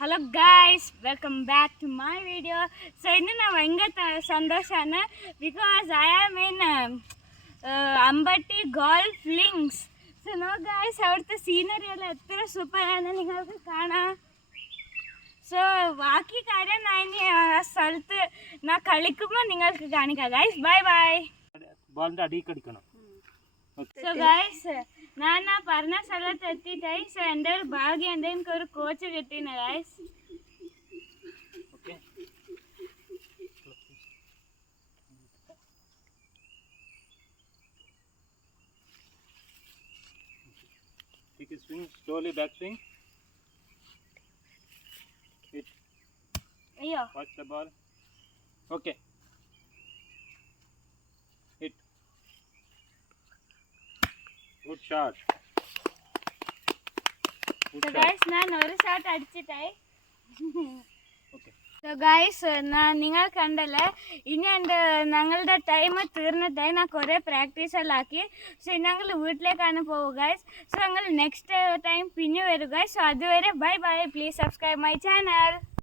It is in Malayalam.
Hello guys, welcome back to my video. So ഇന്ന് ഞാൻ ഭയങ്കര സന്തോഷമാണ് because I am in Ambatti golf links. So no guys, അവിടുത്തെ സീനറി എല്ലാം എത്ര സൂപ്പറാണ് നിങ്ങൾക്ക് കാണാം. സോ ബാക്കി കാര്യം ഞാൻ ഇനി ആ സ്ഥലത്ത് ഞാൻ കളിക്കുമ്പോൾ നിങ്ങൾക്ക് കാണിക്കാം ഗൈസ്. Bye bye. ബോളിന്റെ അടിയിൽ അടിക്കണം. സോ ഗൈസ്, ഞാൻ ആ പറഞ്ഞ സ്ഥലത്ത് എത്തിയിട്ടായി. സോ എൻ്റെ ഒരു ഭാഗ്യം ഉണ്ട്, എനിക്കൊരു കോച്ച് കിട്ടിയാണ് guys. Take a swing, slowly back swing. Hit. അയ്യോ, Watch the ball. Okay. Hit. Good shot. Good so shot. Guys, ഞാൻ ഒരു ഷോട്ട് അടിച്ചിട്ടായി. Okay. സോ ഗൈസ്, നിങ്ങൾ കണ്ടല്ലേ, ഇനി ഞങ്ങളുടെ ടൈം തീർന്നിട്ടായി. ഞാൻ കുറേ പ്രാക്ടീസ് എല്ലാം ആക്കി. സോ ഞങ്ങൾ വീട്ടിലേക്കാണ് പോവുക ഗൈസ്. സോ ഞങ്ങൾ നെക്സ്റ്റ് ടൈം പിന്നെ വരും ഗൈസ്. സോ അതുവരെ bye bye. Please subscribe my channel.